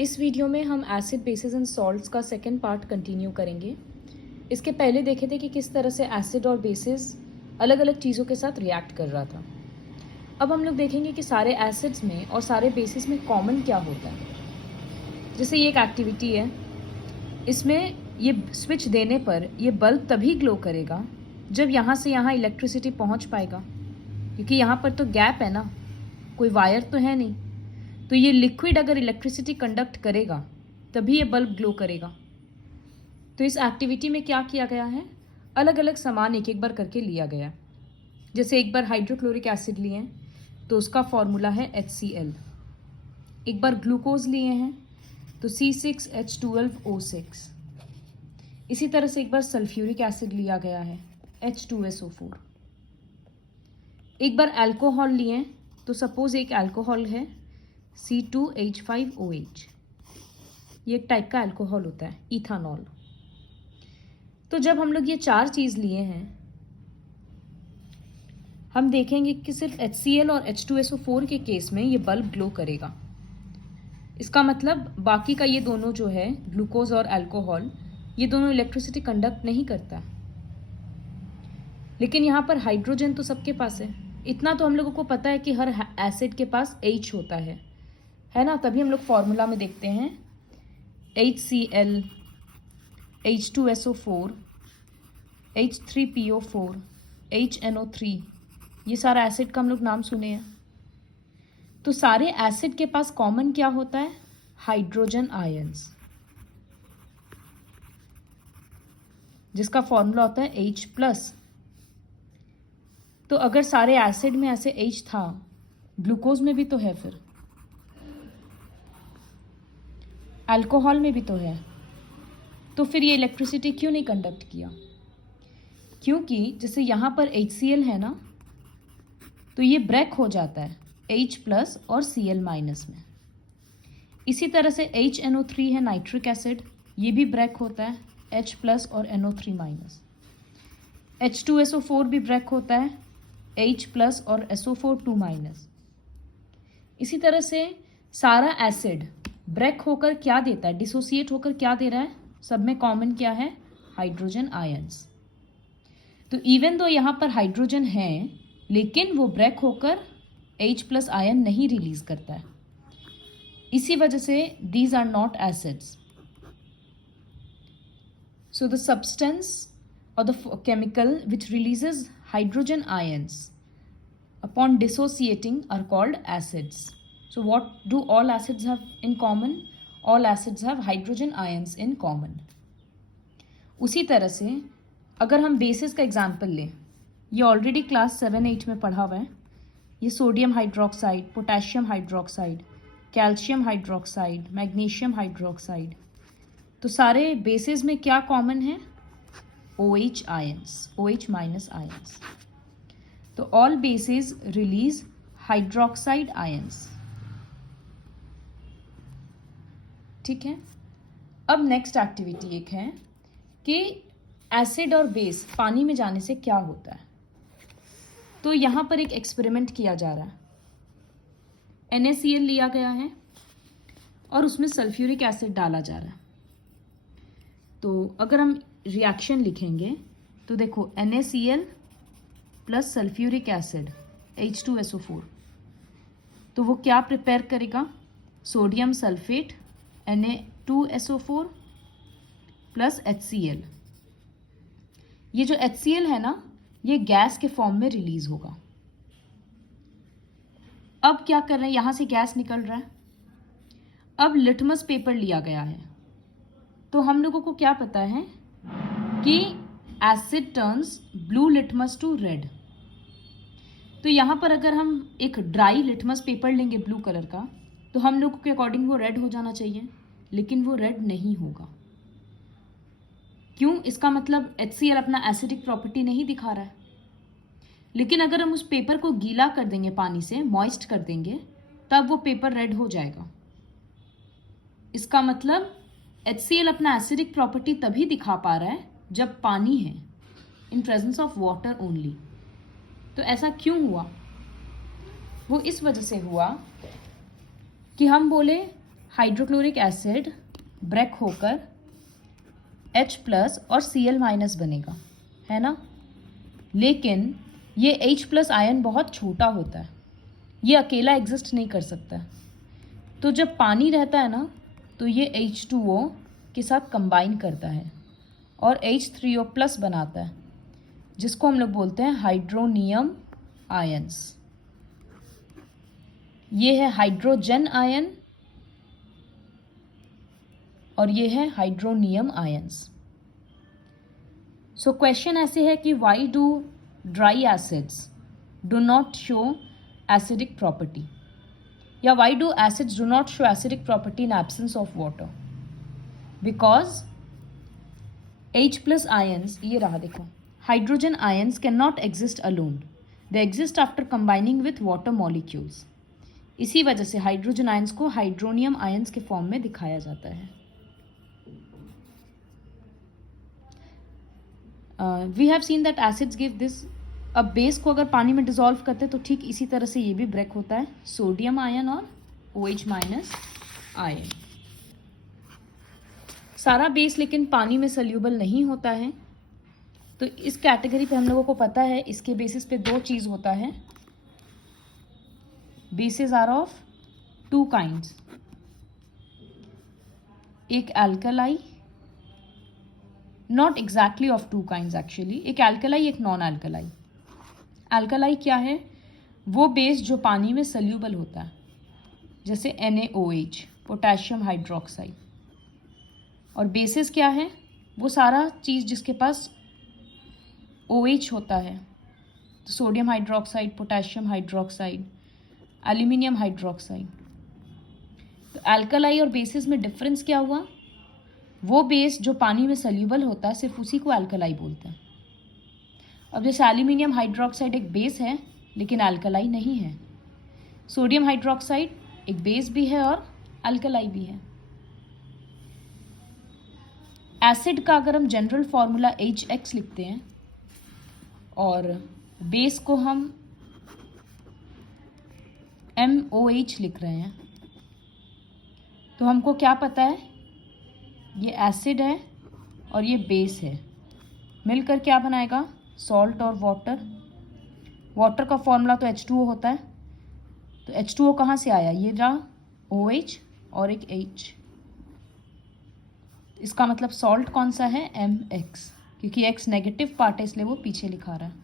इस वीडियो में हम एसिड बेसिस एंड सॉल्ट्स का सेकेंड पार्ट कंटिन्यू करेंगे। इसके पहले देखे थे कि किस तरह से एसिड और बेसिस अलग अलग चीज़ों के साथ रिएक्ट कर रहा था। अब हम लोग देखेंगे कि सारे एसिड्स में और सारे बेसिस में कॉमन क्या होता है। जैसे ये एक एक्टिविटी है, इसमें ये स्विच देने पर ये बल्ब तभी ग्लो करेगा जब यहाँ से यहाँ इलेक्ट्रिसिटी पहुँच पाएगा, क्योंकि यहाँ पर तो गैप है ना, कोई वायर तो है नहीं। तो ये लिक्विड अगर इलेक्ट्रिसिटी कंडक्ट करेगा तभी ये बल्ब ग्लो करेगा। तो इस एक्टिविटी में क्या किया गया है, अलग अलग सामान एक एक बार करके लिया गया। जैसे एक बार हाइड्रोक्लोरिक एसिड लिए हैं तो उसका फॉर्मूला है HCl। एक बार ग्लूकोज लिए हैं तो C6H12O6। इसी तरह से एक बार सल्फ्यूरिक एसिड लिया गया है H2SO4। एक बार अल्कोहल लिए हैं तो सपोज एक अल्कोहल है C2H5OH। ये एक टाइप का अल्कोहल होता है, इथानॉल। तो जब हम लोग ये चार चीज़ लिए हैं, हम देखेंगे कि सिर्फ HCl और H2SO4 के केस में ये बल्ब ग्लो करेगा। इसका मतलब बाकी का ये दोनों जो है, ग्लूकोज और अल्कोहल, ये दोनों इलेक्ट्रिसिटी कंडक्ट नहीं करता। लेकिन यहाँ पर हाइड्रोजन तो सबके पास है। इतना तो हम लोगों को पता है कि हर एसिड के पास H होता है ना। तभी हम लोग फॉर्मूला में देखते हैं HCl, H2SO4, H3PO4, HNO3, ये सारा एसिड का हम लोग नाम सुने हैं। तो सारे एसिड के पास कॉमन क्या होता है, हाइड्रोजन आयंस, जिसका फॉर्मूला होता है H+। तो अगर सारे एसिड में ऐसे H था, ग्लूकोज में भी तो है, फिर अल्कोहल में भी तो है, तो फिर ये इलेक्ट्रिसिटी क्यों नहीं कंडक्ट किया? क्योंकि जैसे यहाँ पर HCl है ना, तो ये ब्रेक हो जाता है H+ और Cl- में। इसी तरह से HNO3 है नाइट्रिक एसिड, ये भी ब्रेक होता है H+ और NO3-। H2SO4 भी ब्रेक होता है H+ और SO4 2-। इसी तरह से सारा एसिड ब्रेक होकर क्या देता है, डिसोसिएट होकर क्या दे रहा है, सब में कॉमन क्या है, हाइड्रोजन आयंस। तो इवन दो यहाँ पर हाइड्रोजन है, लेकिन वो ब्रेक होकर H+ आयन नहीं रिलीज करता है। इसी वजह से these are not acids. So the substance or the chemical which releases hydrogen ions upon dissociating are called acids. So what do all acids have in common? All acids have hydrogen ions in common. उसी तरह से अगर हम basis का example लें, ये already class 7-8 में पढ़ा हुआ है। ये sodium hydroxide, potassium hydroxide, calcium hydroxide, magnesium hydroxide, तो सारे बेसिस में क्या कॉमन है, OH आयंस, OH- आयंस। तो all basis release hydroxide ions. ठीक है। अब नेक्स्ट एक्टिविटी एक है कि एसिड और बेस पानी में जाने से क्या होता है। तो यहाँ पर एक एक्सपेरिमेंट किया जा रहा है। NaCl लिया गया है और उसमें सल्फ्यूरिक एसिड डाला जा रहा है। तो अगर हम रिएक्शन लिखेंगे तो देखो, NaCl plus sulphuric acid H2SO4, तो वो क्या प्रिपेयर करेगा, sodium sulphate Na2SO4 plus HCl। ये जो HCl है ना, ये गैस के फॉर्म में रिलीज होगा। अब क्या कर रहे हैं, यहां से गैस निकल रहा है। अब लिटमस पेपर लिया गया है, तो हम लोगों को क्या पता है कि acid turns blue litmus to red. तो यहाँ पर अगर हम एक ड्राई लिटमस पेपर लेंगे ब्लू कलर का, तो हम लोगों के अकॉर्डिंग वो रेड हो जाना चाहिए, लेकिन वो रेड नहीं होगा। क्यों? इसका मतलब HCl अपना एसिडिक प्रॉपर्टी नहीं दिखा रहा है। लेकिन अगर हम उस पेपर को गीला कर देंगे, पानी से मॉइस्ट कर देंगे, तब वो पेपर रेड हो जाएगा। इसका मतलब HCl अपना एसिडिक प्रॉपर्टी तभी दिखा पा रहा है जब पानी है, in presence of water only. तो ऐसा क्यों हुआ? वो इस वजह से हुआ कि हम बोले हाइड्रोक्लोरिक एसिड ब्रेक होकर H+ और Cl- बनेगा, है ना। लेकिन ये H+ आयन बहुत छोटा होता है, ये अकेला एग्जिस्ट नहीं कर सकता। तो जब पानी रहता है ना, तो ये H2O के साथ कंबाइन करता है और H3O+ बनाता है, जिसको हम लोग बोलते हैं हाइड्रोनियम आयंस। ये है हाइड्रोजन आयन और ये है हाइड्रोनियम आयंस। सो क्वेश्चन ऐसे है कि why do dry acids do not show acidic property, या why do acids do not show acidic property in absence of water? Because H+ ions, ये रहा देखो, hydrogen ions can not exist alone, they exist after combining with water molecules. इसी वजह से hydrogen ions को hydronium ions के form में दिखाया जाता है। We have seen that acids give this. अब बेस को अगर पानी में डिजोल्व करते हैं तो ठीक इसी तरह से ये भी ब्रेक होता है, सोडियम आयन और OH- आयन। सारा बेस लेकिन पानी में सल्यूबल नहीं होता है, तो इस कैटेगरी पे हम लोगों को पता है इसके बेसिस पे दो चीज़ होता है। Bases are of two kinds, एक alkali, not exactly of two kinds actually, एक एल्कलाई एक नॉन एल्कलाई। एल्कलाई क्या है? वो बेस जो पानी में सल्यूबल होता है, जैसे NaOH, पोटेशियम हाइड्रोक्साइड। और बेसिस क्या है? वो सारा चीज़ जिसके पास OH होता है, तो sodium hydroxide, potassium hydroxide, aluminium hydroxide. तो एल्कलाई और बेसिस में डिफरेंस क्या हुआ? वो बेस जो पानी में सल्यूबल होता है सिर्फ उसी को एल्कलाई बोलते हैं। अब जैसे एल्यूमिनियम हाइड्रोक्साइड एक बेस है लेकिन एल्कलाई नहीं है, सोडियम हाइड्रोक्साइड एक बेस भी है और एल्कलाई भी है। एसिड का अगर हम जनरल फॉर्मूला HX लिखते हैं और बेस को हम MOH लिख रहे हैं, तो हमको क्या पता है? ये एसिड है और ये बेस है, मिलकर क्या बनाएगा? सॉल्ट और वाटर। वाटर का फॉर्मूला तो H2O होता है, तो H2O कहाँ से आया? ये रहा OH और एक H। इसका मतलब सॉल्ट कौन सा है? MX, क्योंकि X नेगेटिव पार्ट है इसलिए वो पीछे लिखा रहा है।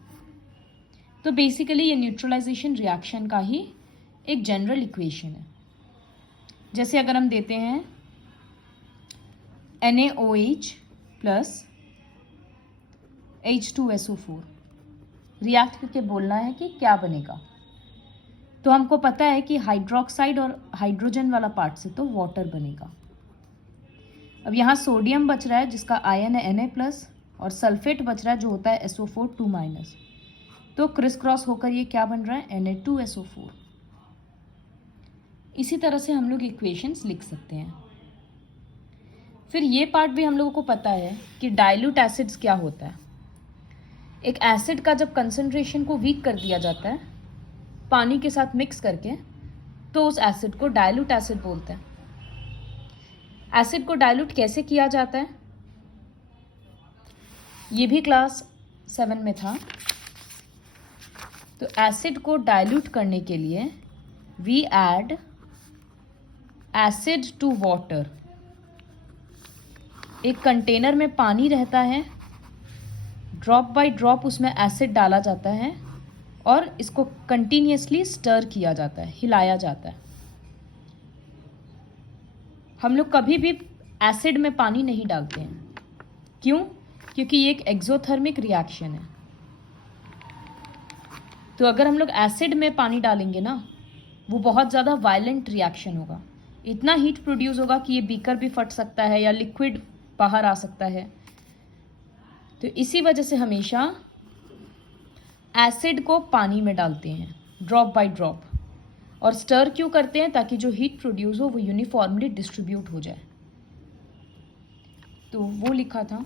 तो बेसिकली ये न्यूट्रलाइजेशन रिएक्शन का ही एक जनरल इक्वेशन है। जैसे अगर हम देते हैं NaOH प्लस H2SO4, रिएक्ट करके बोलना है कि क्या बनेगा। तो हमको पता है कि हाइड्रोक्साइड और हाइड्रोजन वाला पार्ट से तो वाटर बनेगा। अब यहाँ सोडियम बच रहा है जिसका आयन है Na+, और सल्फेट बच रहा है जो होता है SO4 2-। तो क्रिस क्रॉस होकर ये क्या बन रहा है? Na2SO4। इसी तरह से हम लोग इक्वेशंस लिख सकते हैं। फिर ये पार्ट भी हम लोगों को पता है कि डाइल्यूट एसिड्स क्या होता है। एक एसिड का जब कंसंट्रेशन को वीक कर दिया जाता है पानी के साथ मिक्स करके, तो उस एसिड को डाइल्यूट एसिड बोलते हैं। एसिड को डाइल्यूट कैसे किया जाता है? ये भी क्लास 7 में था। तो एसिड को डाइल्यूट करने के लिए we add acid to water. एक कंटेनर में पानी रहता है, ड्रॉप बाय ड्रॉप उसमें एसिड डाला जाता है और इसको कंटिन्यूसली स्टर किया जाता है, हिलाया जाता है। हम लोग कभी भी एसिड में पानी नहीं डालते हैं। क्यों? क्योंकि ये एक एक्सोथर्मिक रिएक्शन है। तो अगर हम लोग एसिड में पानी डालेंगे ना, वो बहुत ज़्यादा वायलेंट रिएक्शन होगा। इतना हीट प्रोड्यूस होगा कि ये बीकर भी फट सकता है या लिक्विड बाहर आ सकता है। तो इसी वजह से हमेशा एसिड को पानी में डालते हैं ड्रॉप बाय ड्रॉप, और स्टर क्यों करते हैं? ताकि जो हीट प्रोड्यूस हो वो यूनिफॉर्मली डिस्ट्रीब्यूट हो जाए। तो वो लिखा था।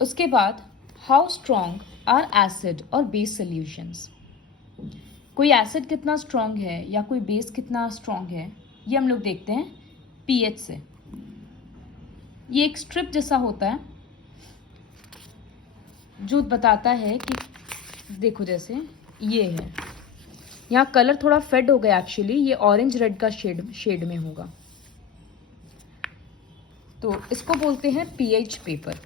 उसके बाद हाउ स्ट्रॉन्ग आर एसिड और बेस सॉल्यूशंस। कोई एसिड कितना स्ट्रॉन्ग है या कोई बेस कितना स्ट्रॉन्ग है, ये हम लोग देखते हैं पीएच से। ये एक स्ट्रिप जैसा होता है जो बताता है कि देखो जैसे ये है, यहाँ कलर थोड़ा फेड हो गया एक्चुअली, ये ऑरेंज रेड का शेड में होगा, तो इसको बोलते हैं पीएच पेपर।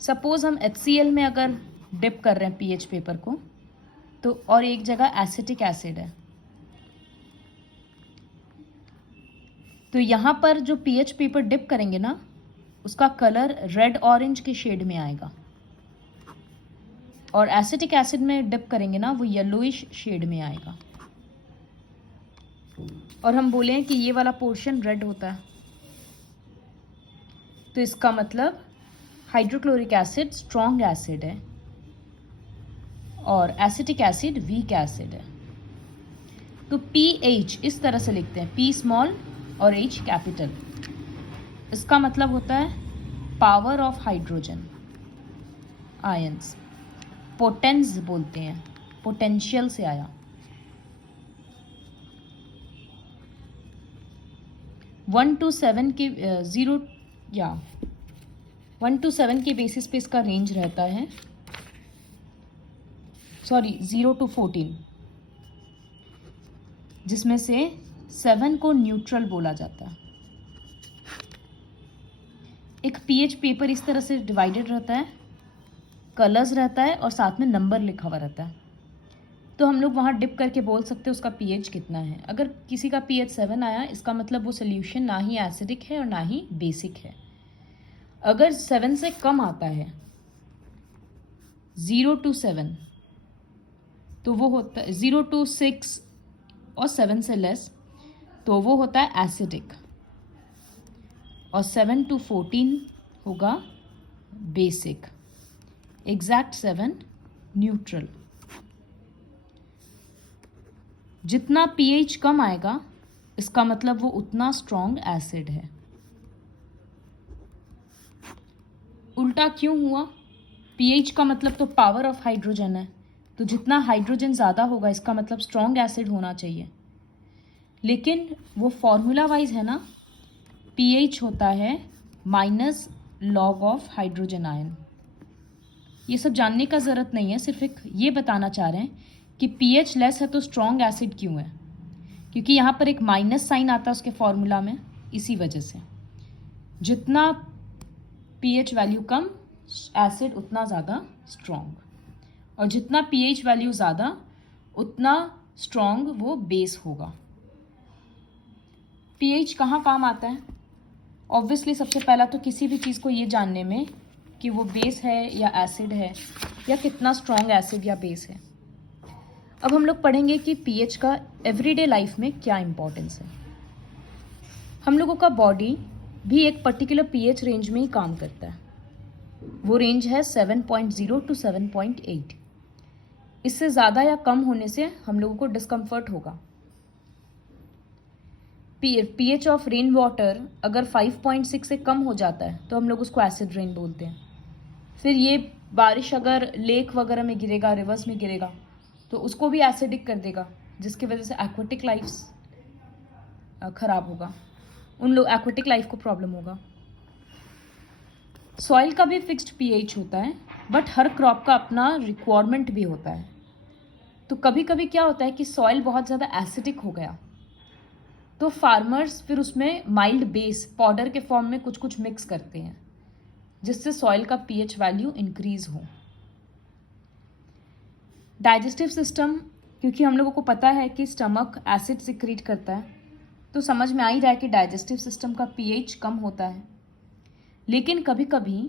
सपोज हम HCl में अगर डिप कर रहे हैं पीएच पेपर को, तो और एक जगह एसिटिक एसिड है, तो यहाँ पर जो पीएच पेपर डिप करेंगे ना, उसका कलर रेड ऑरेंज के शेड में आएगा, और एसिटिक एसिड में डिप करेंगे ना, वो येलोइश शेड में आएगा। और हम बोले हैं कि ये वाला पोर्शन रेड होता है, तो इसका मतलब हाइड्रोक्लोरिक एसिड स्ट्रॉन्ग एसिड है और एसिटिक एसिड वीक एसिड है। तो पीएच इस तरह से लिखते हैं, पी स्मॉल और एच कैपिटल। इसका मतलब होता है power of hydrogen ions, potence बोलते हैं, पोटेंशियल से आया। 1 to 7 के 1 to 7 के बेसिस पे इसका रेंज रहता है, सॉरी 0 to 14, जिसमें से 7 को न्यूट्रल बोला जाता है। एक पीएच पेपर इस तरह से डिवाइडेड रहता है, कलर्स रहता है और साथ में नंबर लिखा हुआ रहता है, तो हम लोग वहाँ डिप करके बोल सकते हैं उसका पीएच कितना है। अगर किसी का पीएच 7 आया, इसका मतलब वो सोल्यूशन ना ही एसिडिक है और ना ही बेसिक है। अगर 7 से कम आता है, 0 to 7, तो वो होता है 0 to 6 और 7 से लेस, तो वो होता है एसिडिक, और 7 to 14 होगा बेसिक, एग्जैक्ट 7 न्यूट्रल। जितना पीएच कम आएगा, इसका मतलब वो उतना स्ट्रॉन्ग एसिड है। उल्टा क्यों हुआ? पीएच का मतलब तो पावर ऑफ हाइड्रोजन है, तो जितना हाइड्रोजन ज़्यादा होगा इसका मतलब स्ट्रॉन्ग एसिड होना चाहिए, लेकिन वो फॉर्मूला वाइज है ना, पीएच होता है minus log of hydrogen ion. ये सब जानने का ज़रूरत नहीं है, सिर्फ एक ये बताना चाह रहे हैं कि पीएच लेस है तो स्ट्रॉन्ग एसिड क्यों है, क्योंकि यहाँ पर एक माइनस साइन आता है उसके फॉर्मूला में, इसी वजह से। जितना पीएच वैल्यू कम, एसिड उतना ज़्यादा स्ट्रॉन्ग, और जितना पीएच वैल्यू ज़्यादा उतना स्ट्रॉन्ग वो बेस होगा। पीएच कहाँ काम आता है? ऑब्वियसली सबसे पहला तो किसी भी चीज़ को ये जानने में कि वो बेस है या एसिड है, या कितना स्ट्रॉन्ग एसिड या बेस है। अब हम लोग पढ़ेंगे कि पीएच का एवरीडे लाइफ में क्या इम्पोर्टेंस है। हम लोगों का बॉडी भी एक पर्टिकुलर पीएच रेंज में ही काम करता है, वो रेंज है 7.0 to 7.8। इससे ज़्यादा या कम होने से हम लोगों को डिस्कम्फर्ट होगा। पीएच ऑफ रेन वाटर अगर 5.6 से कम हो जाता है तो हम लोग उसको एसिड रेन बोलते हैं। फिर ये बारिश अगर लेक वगैरह में गिरेगा, रिवर्स में गिरेगा, तो उसको भी एसिडिक कर देगा, जिसकी वजह से एक्वेटिक लाइफ ख़राब होगा, उन लोग एक्वेटिक लाइफ को प्रॉब्लम होगा। सॉइल का भी फिक्स्ड पीएच होता है, बट हर क्रॉप का अपना रिक्वायरमेंट भी होता है। तो कभी कभी क्या होता है कि सॉइल बहुत ज़्यादा एसिडिक हो गया, तो फार्मर्स फिर उसमें माइल्ड बेस पाउडर के फॉर्म में कुछ कुछ मिक्स करते हैं, जिससे सॉइल का पीएच वैल्यू इंक्रीज हो। डाइजेस्टिव सिस्टम, क्योंकि हम लोगों को पता है कि स्टमक एसिड सिक्रीट करता है, तो समझ में आ ही रहा है कि डाइजेस्टिव सिस्टम का पीएच कम होता है। लेकिन कभी कभी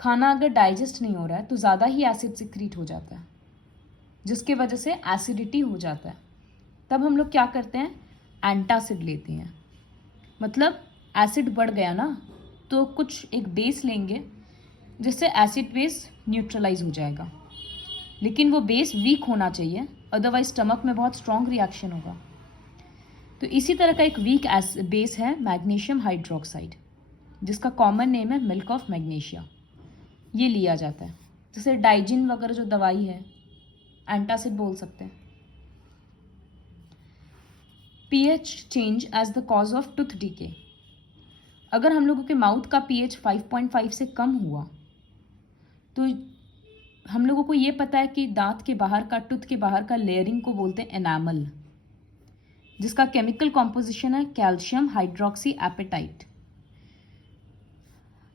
खाना अगर डाइजेस्ट नहीं हो रहा है तो ज़्यादा ही एसिड सिक्रीट हो जाता है, जिसके वजह से एसिडिटी हो जाता है। तब हम लोग क्या करते हैं, एंटासिड लेते हैं। मतलब एसिड बढ़ गया ना, तो कुछ एक बेस लेंगे जिससे एसिड बेस न्यूट्रलाइज हो जाएगा, लेकिन वो बेस वीक होना चाहिए, अदरवाइज स्टमक में बहुत स्ट्रॉन्ग रिएक्शन होगा। तो इसी तरह का एक वीक बेस है मैग्नीशियम हाइड्रोक्साइड, जिसका कॉमन नेम है मिल्क ऑफ मैग्नीशिया। ये लिया जाता है, जैसे डाइजिन वगैरह जो दवाई है, एंटासिड बोल सकते हैं। pH change as the cause of tooth decay. अगर हम लोगों के माउथ का pH 5.5 से कम हुआ तो हम लोगों को ये पता है कि दांत के बाहर का, टूथ के बाहर का लेयरिंग को बोलते हैं एनामल, जिसका केमिकल कॉम्पोजिशन है calcium hydroxyapatite.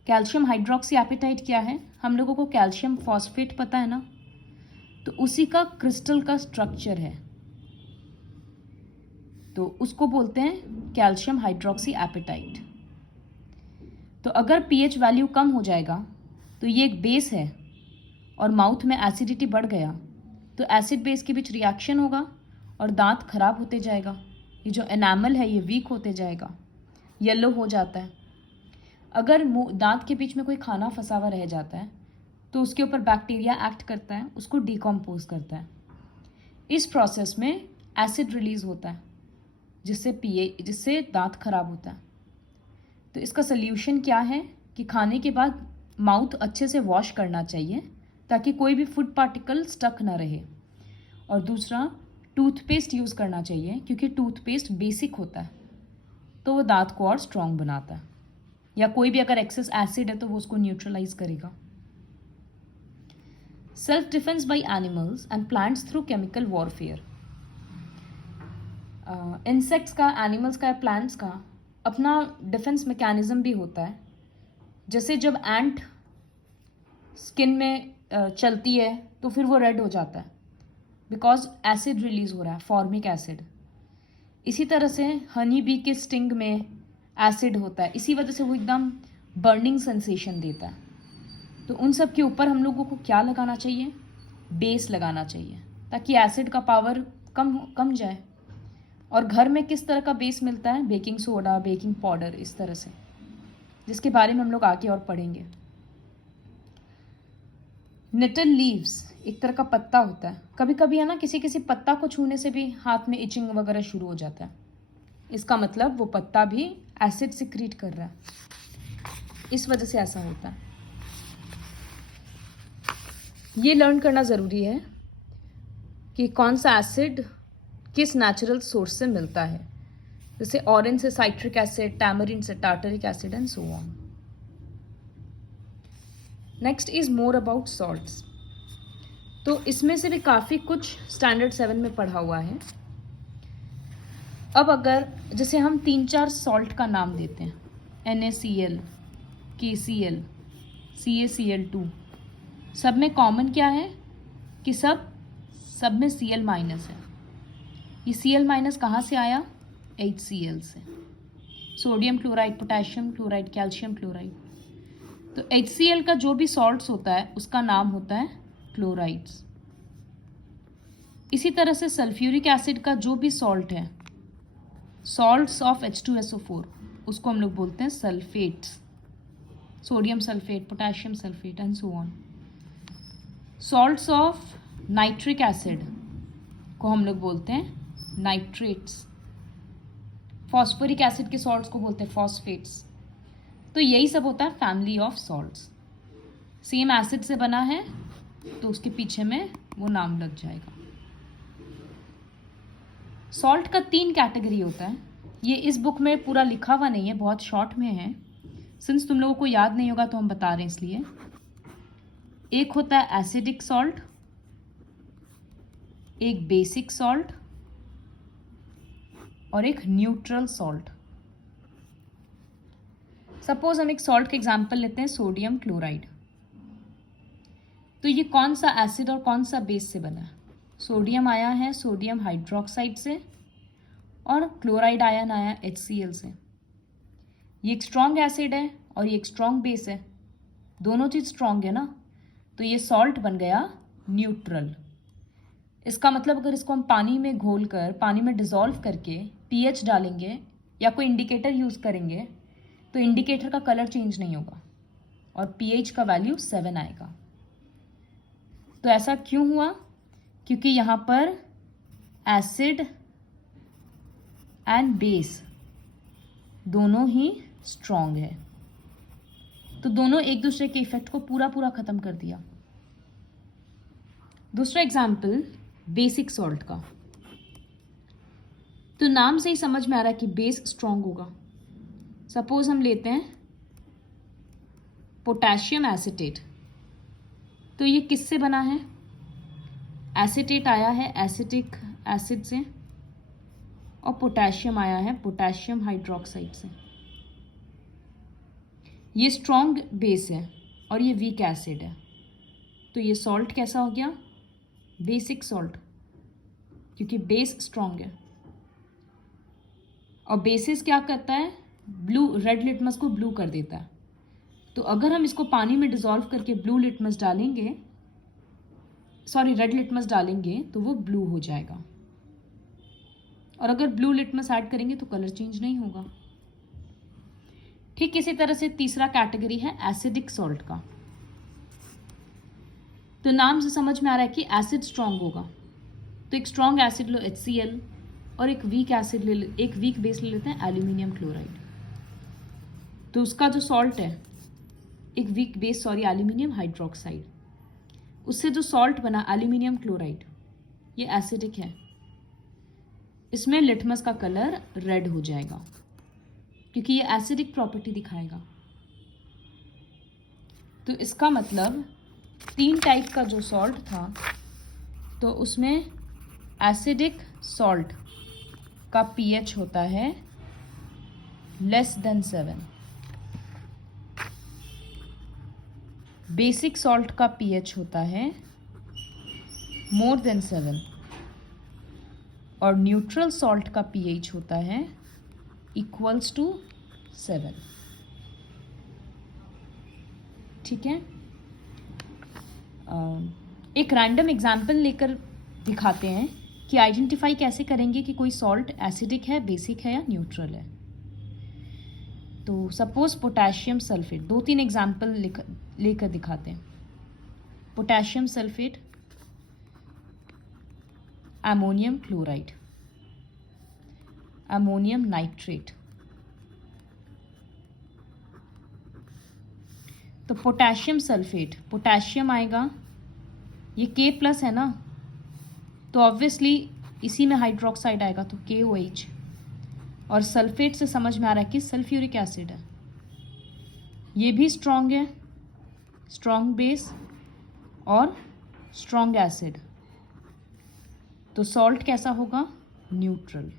Calcium hydroxyapatite क्या है? हम लोगों को कैल्शियम फॉस्फेट पता है ना, तो उसी का क्रिस्टल का स्ट्रक्चर है, तो उसको बोलते हैं कैल्शियम हाइड्रोक्सी एपेटाइट। तो अगर पीएच वैल्यू कम हो जाएगा तो ये एक बेस है और माउथ में एसिडिटी बढ़ गया तो एसिड बेस के बीच रिएक्शन होगा और दांत खराब होते जाएगा। ये जो एनामल है ये वीक होते जाएगा, येलो हो जाता है। अगर दांत के बीच में कोई खाना फंसा हुआ रह जाता है तो उसके ऊपर बैक्टीरिया एक्ट करता है, उसको डिकम्पोज करता है। इस प्रोसेस में एसिड रिलीज होता है जिससे दांत खराब होता है। तो इसका सल्यूशन क्या है कि खाने के बाद माउथ अच्छे से वॉश करना चाहिए ताकि कोई भी फूड पार्टिकल स्टक ना रहे। और दूसरा, टूथपेस्ट यूज़ करना चाहिए क्योंकि टूथपेस्ट बेसिक होता है तो वो दांत को और स्ट्रॉन्ग बनाता है, या कोई भी अगर एक्सेस एसिड है तो वो उसको न्यूट्रलाइज करेगा। Self defence by animals and plants through chemical warfare. Insects का, एनिमल्स का या प्लांट्स का अपना डिफेंस मैकेनिज्म भी होता है। जैसे जब एंट स्किन में चलती है तो फिर वो रेड हो जाता है बिकॉज एसिड रिलीज हो रहा है, फॉर्मिक एसिड। इसी तरह से हनी बी के स्टिंग में एसिड होता है, इसी वजह से वो एकदम बर्निंग सेंसेशन देता है। तो उन सब के ऊपर हम लोगों को क्या लगाना चाहिए? बेस लगाना चाहिए ताकि एसिड का पावर कम जाए। और घर में किस तरह का बेस मिलता है? बेकिंग सोडा, बेकिंग पाउडर, इस तरह से, जिसके बारे में हम लोग आगे और पढ़ेंगे। नेटल लीव्स एक तरह का पत्ता होता है। कभी कभी है ना, किसी पत्ता को छूने से भी हाथ में इचिंग वगैरह शुरू हो जाता है। इसका मतलब वो पत्ता भी एसिड सिक्रीट कर रहा है, इस वजह से ऐसा होता है। ये लर्न करना ज़रूरी है कि कौन सा एसिड किस नेचुरल सोर्स से मिलता है। जैसे ऑरेंज से साइट्रिक एसिड, टैमरिन से tartaric acid and so on. Next is more about salts. तो इसमें से भी काफ़ी कुछ स्टैंडर्ड 7 में पढ़ा हुआ है। अब अगर जैसे हम 3-4 सॉल्ट का नाम देते हैं, NaCl, KCl, CaCl2, सब में कॉमन क्या है कि सब में Cl माइनस है। ये Cl माइनस कहाँ से आया? HCl से। Sodium chloride, potassium chloride, calcium chloride. तो HCl का जो भी सॉल्ट्स होता है उसका नाम होता है क्लोराइड्स। इसी तरह से सल्फ्यूरिक एसिड का जो भी सॉल्ट है, सॉल्ट्स ऑफ H2SO4, उसको हम लोग बोलते हैं sulphates. Sodium sulphate, potassium sulphate and so on. Salts of nitric acid को हम लोग बोलते हैं नाइट्रेट्स। फॉस्फोरिक एसिड के सॉल्ट्स को बोलते हैं फॉस्फेट्स। तो यही सब होता है family of salts. Same acid से बना है तो उसके पीछे में वो नाम लग जाएगा। सॉल्ट का 3 कैटेगरी होता है। ये इस बुक में पूरा लिखा हुआ नहीं है, बहुत शॉर्ट में है। सिंस तुम लोगों को याद नहीं होगा तो हम बता रहे हैं इसलिए। एक होता है एसिडिक सॉल्ट, एक बेसिक सॉल्ट और एक न्यूट्रल सॉल्ट। सपोज हम एक सॉल्ट का एग्जांपल लेते हैं, सोडियम क्लोराइड। तो ये कौन सा एसिड और कौन सा बेस से बना है? सोडियम आया है सोडियम हाइड्रोक्साइड से और क्लोराइड आयन आया HCl से। ये एक स्ट्रॉन्ग एसिड है और ये एक स्ट्रॉन्ग बेस है, दोनों चीज़ स्ट्रॉन्ग है ना, तो ये सॉल्ट बन गया न्यूट्रल। इसका मतलब अगर इसको हम पानी में घोल कर, पानी में डिज़ोल्व करके pH डालेंगे या कोई इंडिकेटर यूज़ करेंगे तो इंडिकेटर का कलर चेंज नहीं होगा और pH का वैल्यू 7 आएगा। तो ऐसा क्यों हुआ? क्योंकि यहाँ पर एसिड एंड बेस दोनों ही स्ट्रॉन्ग है, तो दोनों एक दूसरे के इफेक्ट को पूरा ख़त्म कर दिया। दूसरा एग्जाम्पल बेसिक सॉल्ट का। तो नाम से ही समझ में आ रहा है कि बेस स्ट्रांग होगा। सपोज हम लेते हैं पोटेशियम एसीटेट, तो ये किससे बना है? एसीटेट आया है एसिटिक एसिड से, और पोटेशियम आया है पोटेशियम हाइड्रोक्साइड से। ये स्ट्रॉन्ग बेस है और ये वीक एसिड है, तो ये सॉल्ट कैसा हो गया? बेसिक सॉल्ट, क्योंकि बेस स्ट्रॉन्ग है। और बेसिस क्या करता है? ब्लू, रेड लिटमस को ब्लू कर देता है। तो अगर हम इसको पानी में डिसॉल्व करके ब्लू लिटमस डालेंगे, सॉरी रेड लिटमस डालेंगे, तो वो ब्लू हो जाएगा। और अगर ब्लू लिटमस ऐड करेंगे तो कलर चेंज नहीं होगा। ठीक इसी तरह से तीसरा कैटेगरी है एसिडिक सॉल्ट का। तो नाम से समझ में आ रहा है कि एसिड स्ट्रांग होगा, तो एक स्ट्रांग एसिड लो HCl, और एक वीक एसिड एक वीक बेस ले लेते हैं एल्यूमिनियम क्लोराइड। तो उसका जो सॉल्ट है, एक weak base sorry aluminium hydroxide, उससे जो सॉल्ट बना एल्यूमिनियम क्लोराइड, ये एसिडिक है। इसमें लिटमस का कलर रेड हो जाएगा क्योंकि ये एसिडिक प्रॉपर्टी दिखाएगा। तो इसका मतलब 3 टाइप का जो सॉल्ट था, तो उसमें एसिडिक सॉल्ट का pH होता है <7। बेसिक सॉल्ट का pH होता है <7। और न्यूट्रल सॉल्ट का pH होता है =7। ठीक है। एक रैंडम एग्जाम्पल लेकर दिखाते हैं कि आइडेंटिफाई कैसे करेंगे कि कोई सॉल्ट एसिडिक है, बेसिक है या न्यूट्रल है। तो सपोज पोटेशियम सल्फेट, 2-3 एग्जाम्पल लेकर दिखाते हैं। Potassium sulphate, ammonium chloride, ammonium nitrate. तो पोटेशियम सल्फेट, पोटेशियम आएगा, ये K+ है ना, तो ऑब्वियसली इसी में हाइड्रोक्साइड आएगा, तो KOH। और सल्फेट से समझ में आ रहा है कि सल्फ्यूरिक एसिड है, ये भी स्ट्रॉन्ग है, स्ट्रॉन्ग बेस और स्ट्रॉन्ग एसिड। तो सॉल्ट कैसा होगा? न्यूट्रल।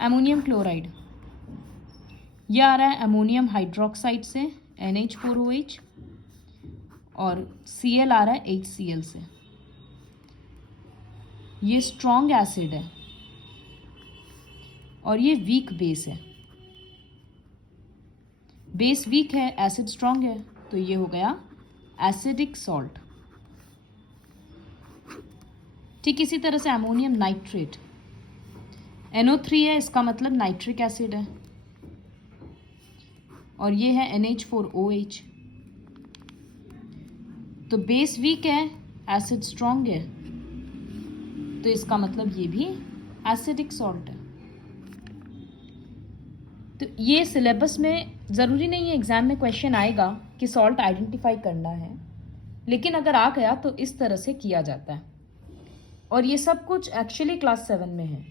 अमोनियम क्लोराइड, यह आ रहा है अमोनियम हाइड्रोक्साइड से NH4OH, और Cl आ रहा है HCl से। ये स्ट्रॉन्ग एसिड है और ये वीक बेस है। बेस वीक है, एसिड स्ट्रॉन्ग है, तो ये हो गया एसिडिक सॉल्ट। ठीक इसी तरह से अमोनियम नाइट्रेट, NO3 है, इसका मतलब नाइट्रिक एसिड है, और ये है NH4OH। तो बेस वीक है, एसिड स्ट्रॉन्ग है, तो इसका मतलब ये भी एसिडिक सॉल्ट है। तो ये सिलेबस में ज़रूरी नहीं है एग्जाम में क्वेश्चन आएगा कि सॉल्ट आइडेंटिफाई करना है, लेकिन अगर आ गया तो इस तरह से किया जाता है। और ये सब कुछ एक्चुअली क्लास 7 में है,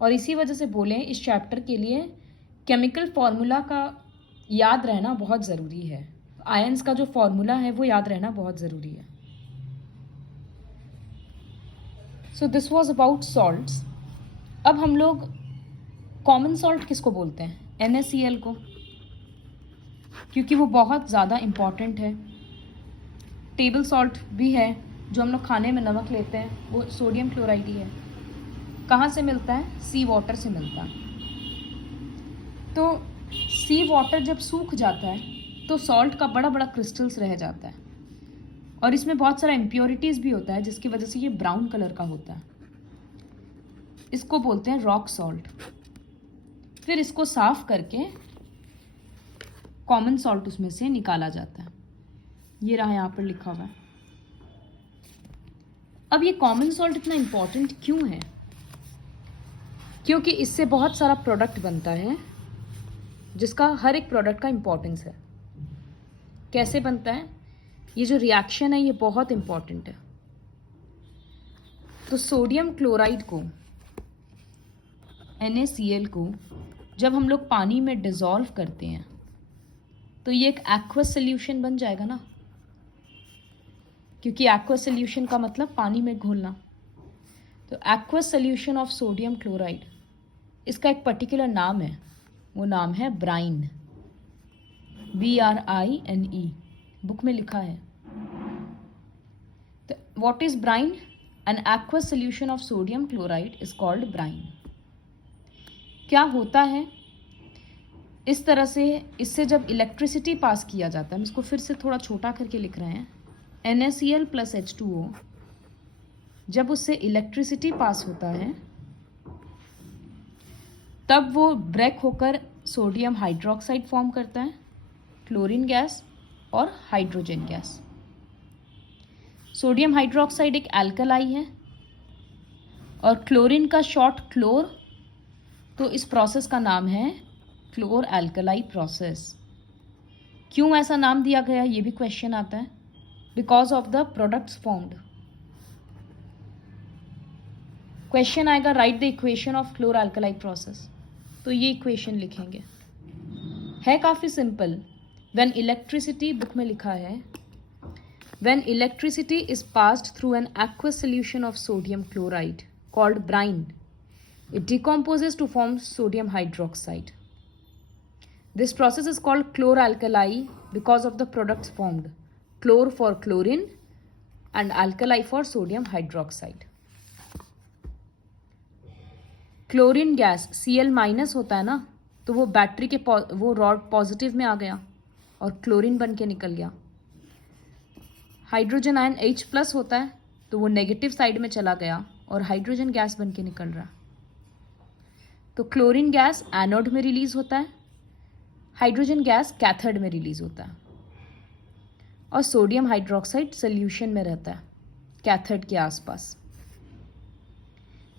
और इसी वजह से बोले इस चैप्टर के लिए केमिकल फॉर्मूला का याद रहना बहुत ज़रूरी है। आयंस का जो फॉर्मूला है वो याद रहना बहुत ज़रूरी है। So this was about salts. अब हम लोग कॉमन सॉल्ट किसको बोलते हैं? NaCl को, क्योंकि वो बहुत ज़्यादा इम्पॉर्टेंट है। टेबल सॉल्ट भी है, जो हम लोग खाने में नमक लेते हैं, वो सोडियम क्लोराइड ही है। कहाँ से मिलता है? सी वाटर से मिलता है। तो सी वाटर जब सूख जाता है तो सॉल्ट का बड़ा बड़ा क्रिस्टल्स रह जाता है, और इसमें बहुत सारा इम्प्योरिटीज़ भी होता है, जिसकी वजह से ये ब्राउन कलर का होता है। इसको बोलते हैं रॉक सॉल्ट। फिर इसको साफ करके कॉमन सॉल्ट उसमें से निकाला जाता है। ये रहा यहाँ पर लिखा हुआ है। अब ये कॉमन सॉल्ट इतना इम्पॉर्टेंट क्यों है? क्योंकि इससे बहुत सारा प्रोडक्ट बनता है, जिसका हर एक प्रोडक्ट का इम्पोर्टेंस है। कैसे बनता है? ये जो रिएक्शन है ये बहुत इम्पॉर्टेंट है। तो सोडियम क्लोराइड को NaCl को जब हम लोग पानी में डिज़ोल्व करते हैं तो ये एक एक्वस सोल्यूशन बन जाएगा ना, क्योंकि एक्वस सोल्यूशन का मतलब पानी में घोलना। तो aqueous solution of sodium chloride, इसका एक पर्टिकुलर नाम है, वो नाम है ब्राइन, BRINE, बुक में लिखा है। तो what is brine? An aqueous solution of sodium chloride is called brine. क्या होता है इस तरह से, इससे जब इलेक्ट्रिसिटी पास किया जाता है, हम इसको फिर से थोड़ा छोटा करके लिख रहे हैं, NaCl + H2O, जब उससे इलेक्ट्रिसिटी पास होता है तब वो ब्रेक होकर सोडियम हाइड्रोक्साइड फॉर्म करता है, क्लोरीन गैस और हाइड्रोजन गैस। सोडियम हाइड्रोक्साइड एक एल्कलाई है और क्लोरीन का शॉर्ट क्लोर, तो इस प्रोसेस का नाम है क्लोर एल्कलाई प्रोसेस। क्यों ऐसा नाम दिया गया, ये भी क्वेश्चन आता है। Because of the products formed. Question आएगा write the equation of chlor alkali process, तो ये इक्वेशन लिखेंगे। है काफ़ी सिंपल। व्हेन इलेक्ट्रिसिटी, बुक में लिखा है, when electricity is passed through an aqueous solution of sodium chloride called brine, it decomposes to form sodium hydroxide. This process is called chloralkali because of the products formed, chlor for chlorine and alkali for sodium hydroxide. Chlorine gas Cl- होता है ना, तो वो battery के वो rod positive में आ गया और क्लोरीन बन के निकल गया। हाइड्रोजन आयन H+ होता है तो वो नेगेटिव साइड में चला गया और हाइड्रोजन गैस बन के निकल रहा। तो क्लोरीन गैस एनोड में रिलीज होता है, हाइड्रोजन गैस कैथोड में रिलीज होता है और सोडियम हाइड्रोक्साइड सोल्यूशन में रहता है कैथोड के आसपास।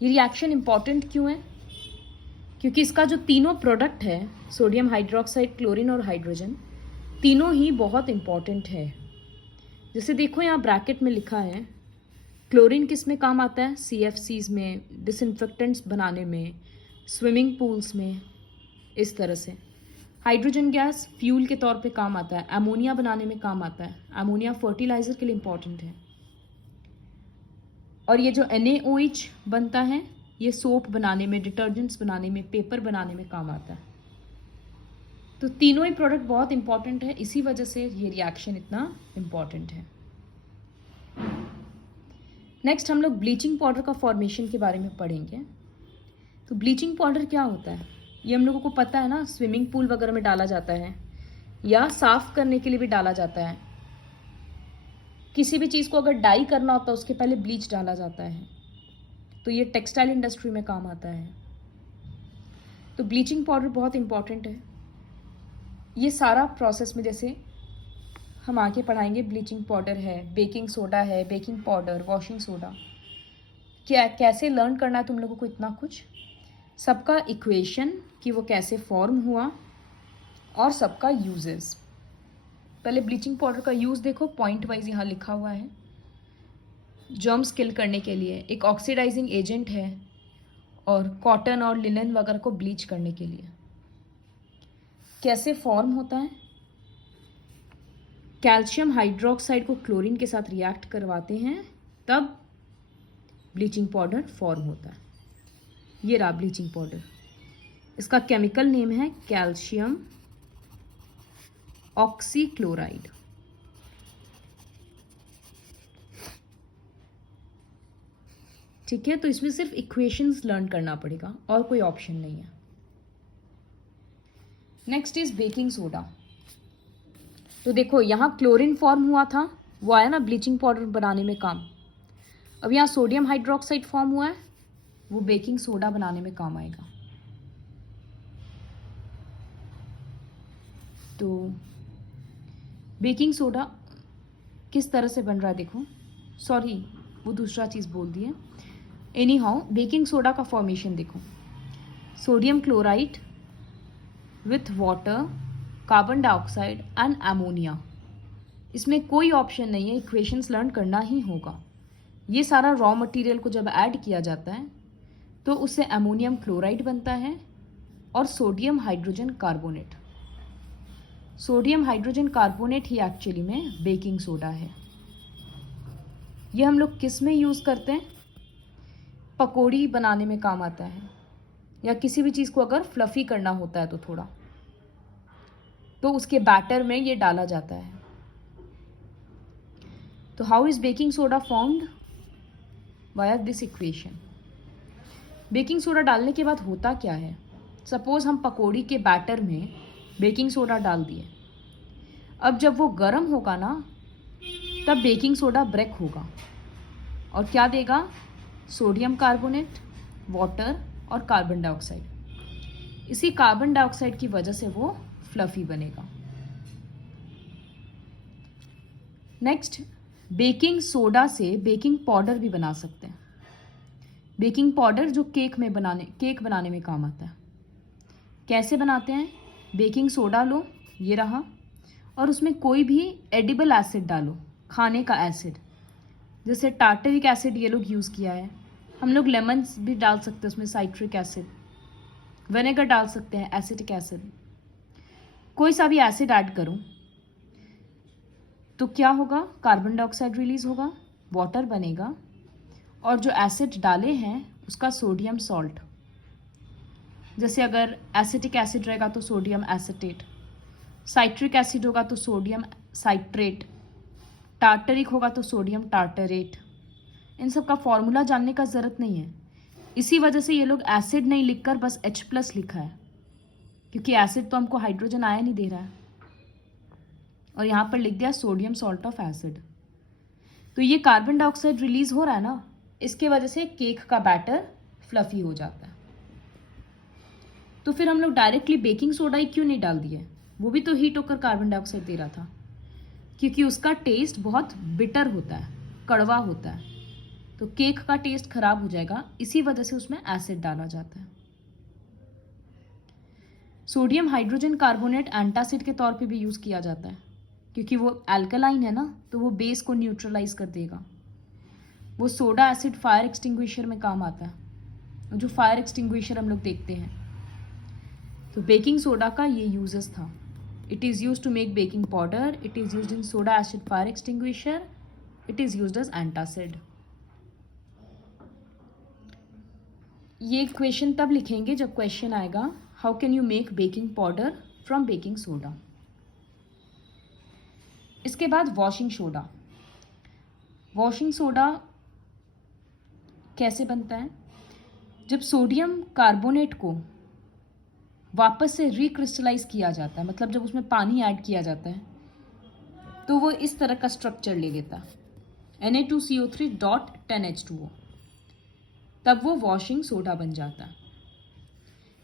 ये रिएक्शन इंपॉर्टेंट क्यों है? क्योंकि इसका जो तीनों प्रोडक्ट है, सोडियम हाइड्रोक्साइड, क्लोरीन और हाइड्रोजन, तीनों ही बहुत इंपॉर्टेंट है। जैसे देखो यहाँ ब्रैकेट में लिखा है, क्लोरीन किस में काम आता है? CFCs में, डिसइंफेक्टेंट्स बनाने में, स्विमिंग पूल्स में, इस तरह से। हाइड्रोजन गैस फ्यूल के तौर पे काम आता है, अमोनिया बनाने में काम आता है। अमोनिया फर्टिलाइजर के लिए इम्पॉर्टेंट है। और ये जो NaOH बनता है, ये सोप बनाने में, डिटर्जेंट्स बनाने में, पेपर बनाने में काम आता है। तो तीनों ही प्रोडक्ट बहुत इंपॉर्टेंट है, इसी वजह से ये रिएक्शन इतना इम्पॉर्टेंट है। नेक्स्ट हम लोग ब्लीचिंग पाउडर का फॉर्मेशन के बारे में पढ़ेंगे। तो ब्लीचिंग पाउडर क्या होता है, ये हम लोगों को पता है ना, स्विमिंग पूल वगैरह में डाला जाता है या साफ करने के लिए भी डाला जाता है। किसी भी चीज़ को अगर डाई करना होता है उसके पहले ब्लीच डाला जाता है, तो ये टेक्सटाइल इंडस्ट्री में काम आता है। तो ब्लीचिंग पाउडर बहुत इंपॉर्टेंट है। ये सारा प्रोसेस में जैसे हम आगे पढ़ाएंगे, ब्लीचिंग पाउडर है, बेकिंग सोडा है, बेकिंग पाउडर, वॉशिंग सोडा, क्या कैसे लर्न करना है तुम लोगों को, इतना कुछ, सबका इक्वेशन कि वो कैसे फॉर्म हुआ और सबका यूजेस। पहले ब्लीचिंग पाउडर का यूज़ देखो, पॉइंट वाइज यहाँ लिखा हुआ है। जर्म्स किल करने के लिए, एक ऑक्सीडाइजिंग एजेंट है, और कॉटन और लिनन वगैरह को ब्लीच करने के लिए। कैसे फॉर्म होता है? कैल्शियम हाइड्रोक्साइड को क्लोरीन के साथ रिएक्ट करवाते हैं, तब ब्लीचिंग पाउडर फॉर्म होता है। ये रहा ब्लीचिंग पाउडर। इसका केमिकल नेम है कैल्शियम ऑक्सीक्लोराइड। ठीक है, तो इसमें सिर्फ इक्वेशंस लर्न करना पड़ेगा और कोई ऑप्शन नहीं है। Next is baking soda. तो देखो यहाँ क्लोरीन फॉर्म हुआ था, वो आया ना ब्लीचिंग पाउडर बनाने में काम। अब यहाँ सोडियम हाइड्रोक्साइड फॉर्म हुआ है, वो बेकिंग सोडा बनाने में काम आएगा। तो बेकिंग सोडा किस तरह से बन रहा है देखो, सॉरी वो दूसरा चीज़ बोल दी है। एनी हाउ बेकिंग सोडा का फॉर्मेशन देखो, sodium chloride with water, carbon dioxide and ammonia. इसमें कोई ऑप्शन नहीं है, इक्वेशंस लर्न करना ही होगा। ये सारा रॉ मटेरियल को जब ऐड किया जाता है तो उससे अमोनियम क्लोराइड बनता है और sodium hydrogen carbonate. Sodium hydrogen carbonate ही एक्चुअली में बेकिंग सोडा है। ये हम लोग किस में यूज़ करते हैं? पकौड़ी बनाने में काम आता है, या किसी भी चीज़ को अगर फ्लफ़ी करना होता है तो थोड़ा, तो उसके बैटर में ये डाला जाता है। तो how is baking soda formed? Via this equation. Baking soda डालने के बाद होता क्या है? सपोज़ हम पकौड़ी के बैटर में बेकिंग सोडा डाल दिए। अब जब वो गर्म होगा ना, तब बेकिंग सोडा ब्रेक होगा और क्या देगा? सोडियम कार्बोनेट, वाटर और कार्बन डाइऑक्साइड। इसी कार्बन डाइऑक्साइड की वजह से वो फ्लफ़ी बनेगा। नेक्स्ट, बेकिंग सोडा से बेकिंग पाउडर भी बना सकते हैं। बेकिंग पाउडर जो केक बनाने में काम आता है। कैसे बनाते हैं? बेकिंग सोडा लो, ये रहा, और उसमें कोई भी एडिबल एसिड डालो, खाने का एसिड। जैसे टार्टरिक एसिड ये लोग यूज़ किया है। हम लोग लेमन्स भी डाल सकते हैं उसमें, साइट्रिक एसिड, विनेगर डाल सकते हैं, एसिटिक एसिड। कोई सा भी एसिड ऐड करो तो क्या होगा? कार्बन डाइऑक्साइड रिलीज होगा, वाटर बनेगा, और जो एसिड डाले हैं उसका सोडियम सॉल्ट। जैसे अगर एसिटिक एसिड रहेगा तो सोडियम एसिटेट, साइट्रिक एसिड होगा तो सोडियम साइट्रेट, टार्टरिक होगा तो सोडियम टार्टरेट। इन सब का फॉर्मूला जानने का ज़रूरत नहीं है। इसी वजह से ये लोग एसिड नहीं लिखकर बस H+ लिखा है, क्योंकि एसिड तो हमको हाइड्रोजन आयन ही दे रहा है, और यहाँ पर लिख दिया सोडियम सॉल्ट ऑफ एसिड। तो ये कार्बन डाइऑक्साइड रिलीज हो रहा है ना, इसके वजह से केक का बैटर फ्लफी हो जाता है। तो फिर हम लोग डायरेक्टली बेकिंग सोडा ही क्यों नहीं डाल दिए? वो भी तो हीट होकर कार्बन डाइऑक्साइड दे रहा था, क्योंकि उसका टेस्ट बहुत बिटर होता है, कड़वा होता है, तो केक का टेस्ट खराब हो जाएगा, इसी वजह से उसमें एसिड डाला जाता है। सोडियम हाइड्रोजन कार्बोनेट एंटासिड के तौर पे भी यूज़ किया जाता है, क्योंकि वो अल्कलाइन है ना, तो वो बेस को न्यूट्रलाइज कर देगा। वो सोडा एसिड फायर एक्सटिंग्विशर में काम आता है, जो फायर एक्सटिंग्विशर हम लोग देखते हैं। तो बेकिंग सोडा का ये यूजेस था। It is use to make baking powder, it is use in soda acid fire extinguisher, it is used as antacid. ये क्वेश्चन तब लिखेंगे जब क्वेश्चन आएगा how can you make baking powder from baking soda. इसके बाद washing soda. Washing soda कैसे बनता है? जब सोडियम कार्बोनेट को वापस से रिक्रिस्टलाइज किया जाता है, मतलब जब उसमें पानी ऐड किया जाता है, तो वो इस तरह का स्ट्रक्चर ले लेता है, Na2CO3.10H2O। तब वो वॉशिंग सोडा बन जाता है।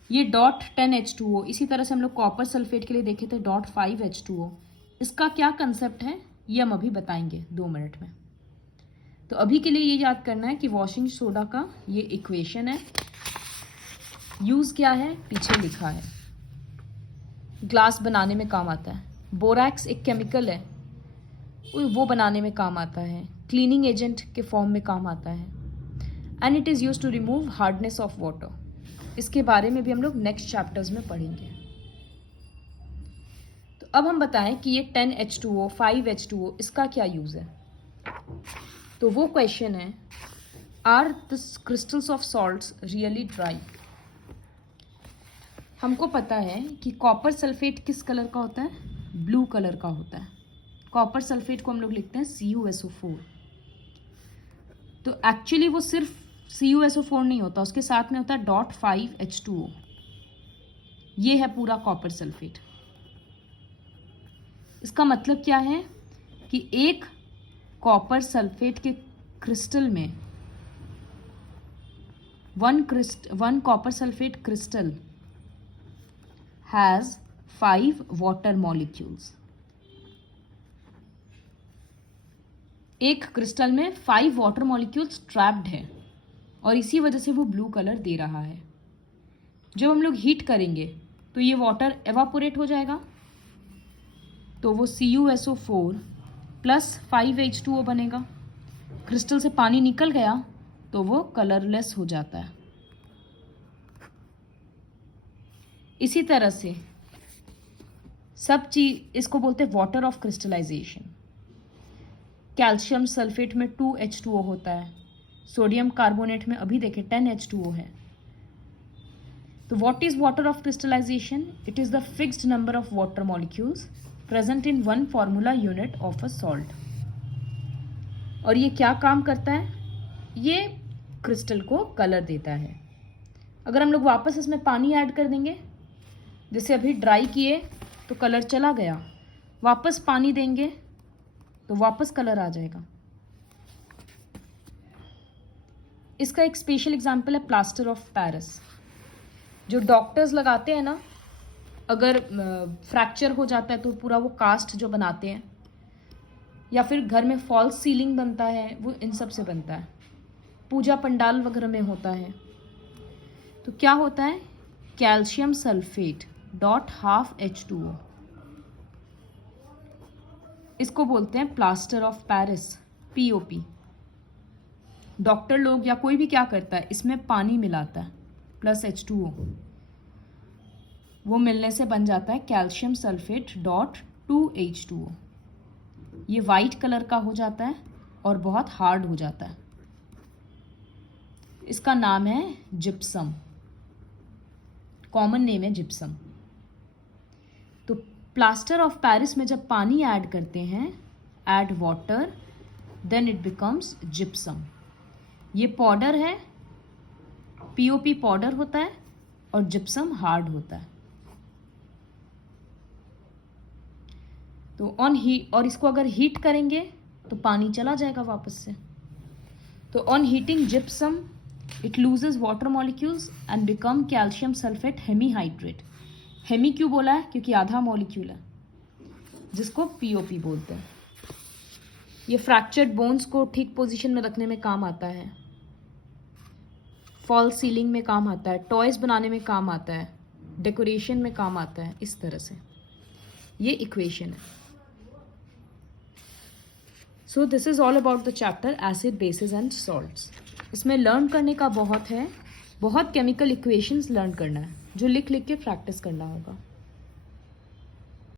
ये .10H2O, इसी तरह से हम लोग कॉपर सल्फेट के लिए देखे थे .5H2O। इसका क्या कंसेप्ट है ये हम अभी बताएंगे 2 मिनट में। तो अभी के लिए ये याद करना है कि वॉशिंग सोडा का ये इक्वेशन है, यूज़ क्या है पीछे लिखा है। ग्लास बनाने में काम आता है। बोरैक्स एक केमिकल है, वो बनाने में काम आता है। क्लीनिंग एजेंट के फॉर्म में काम आता है। And it is use to remove hardness of water. इसके बारे में भी हम लोग नेक्स्ट चैप्टर्स में पढ़ेंगे। तो अब हम बताएं कि ये 10H2O 5H2O इसका क्या यूज़ है। तो वो क्वेश्चन है, are the crystals of salts really dry. हमको पता है कि कॉपर सल्फेट किस कलर का होता है? ब्लू कलर का होता है। कॉपर सल्फेट को हम लोग लिखते हैं CuSO4। तो एक्चुअली वो सिर्फ CuSO4 नहीं होता, उसके साथ में होता है .5H2O। ये है पूरा कॉपर सल्फेट। इसका मतलब क्या है कि एक कॉपर सल्फेट के क्रिस्टल में one copper sulphate crystal has 5 water molecules। एक क्रिस्टल में 5 वाटर मॉलिक्यूल्स ट्रैप्ड है और इसी वजह से वो ब्लू कलर दे रहा है। जब हम लोग हीट करेंगे तो ये वाटर एवापोरेट हो जाएगा, तो वो CuSO4 प्लस 5H2O बनेगा। क्रिस्टल से पानी निकल गया तो वो कलरलेस हो जाता है। इसी तरह से सब चीज, इसको बोलते हैं water of crystallisation. Calcium sulphate में 2H2O होता है, सोडियम कार्बोनेट में अभी देखें 10H2O है। तो what is water of crystallisation? It is the fixed number of water molecules present in one formula unit of a salt. और ये क्या काम करता है? ये क्रिस्टल को कलर देता है। अगर हम लोग वापस इसमें पानी ऐड कर देंगे, जैसे अभी ड्राई किए तो कलर चला गया, वापस पानी देंगे तो वापस कलर आ जाएगा। इसका एक स्पेशल एग्जांपल है प्लास्टर ऑफ पेरिस, जो डॉक्टर्स लगाते हैं ना, अगर फ्रैक्चर हो जाता है तो पूरा वो कास्ट जो बनाते हैं, या फिर घर में फॉल्स सीलिंग बनता है, वो इन सब से बनता है। पूजा पंडाल वगैरह में होता है। तो क्या होता है? कैल्शियम सल्फेट .12H2O, इसको बोलते हैं plaster of Paris, POP। Doctor लोग या कोई भी क्या करता है, इसमें पानी मिलाता है प्लस H2O, वो मिलने से बन जाता है कैल्शियम सल्फेट .2H2O। ये वाइट कलर का हो जाता है और बहुत हार्ड हो जाता है। इसका नाम है जिप्सम, कॉमन नेम है जिप्सम। तो प्लास्टर ऑफ पेरिस में जब पानी ऐड करते हैं, add water, then it becomes gypsum. ये पाउडर है, POP पाउडर होता है और जिप्सम हार्ड होता है। तो ऑन हीट, और इसको अगर हीट करेंगे तो पानी चला जाएगा वापस से। तो on heating gypsum it loses water molecules and become calcium sulphate hemihydrate. Hemi क्यों बोला है? क्योंकि आधा मॉलिक्यूल है, जिसको POP बोलते हैं। ये फ्रैक्चर्ड बोन्स को ठीक पोजीशन में रखने में काम आता है, फॉल सीलिंग में काम आता है, टॉयज बनाने में काम आता है, डेकोरेशन में काम आता है। इस तरह से ये इक्वेशन है। So this is all about the chapter acid, basis and salts. इसमें लर्न करने का बहुत है, बहुत केमिकल इक्वेशंस लर्न करना है, जो लिख लिख के प्रैक्टिस करना होगा।